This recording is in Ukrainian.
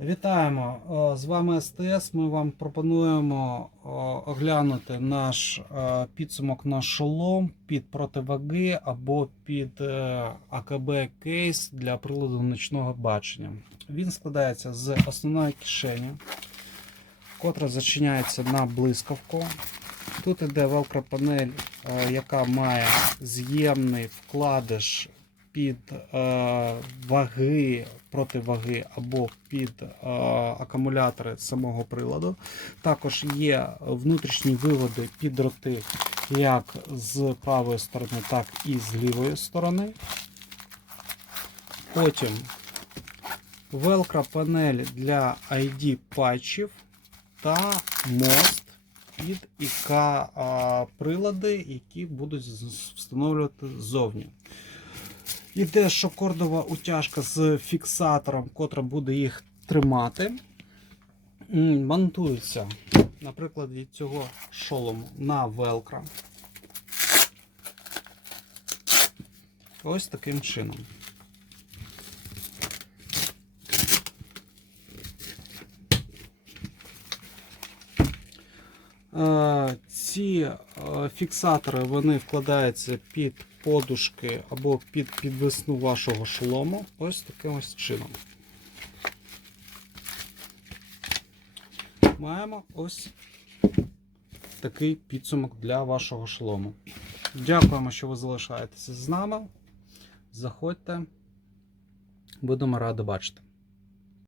Вітаємо! Е, З вами СТС. Ми вам пропонуємо е, оглянути наш е, підсумок на шолом під противаги або під АКБ кейс для приладу ночного бачення. Він складається з основної кишені, котра зачиняється на блискавку. Тут іде велкро-панель, яка має з'ємний вкладиш під е, ваги, противаги або під е, акумулятори самого приладу. Також є внутрішні виводи під дроти як з правої сторони, так і з лівої сторони. Потім велкро панель для ID патчів та мост під ІК-прилади, які будуть встановлювати ззовні. Іде шокордова утяжка з фіксатором, котра буде їх тримати. Монтується, наприклад, від цього шолому на велкро. Ось таким чином. Ці е, фіксатори вони вкладаються під подушки або під підвесну вашого шолому. Ось таким ось чином. Маємо ось такий підсумок для вашого шолому. Дякуємо, що ви залишаєтеся з нами. Заходьте, будемо раді бачити.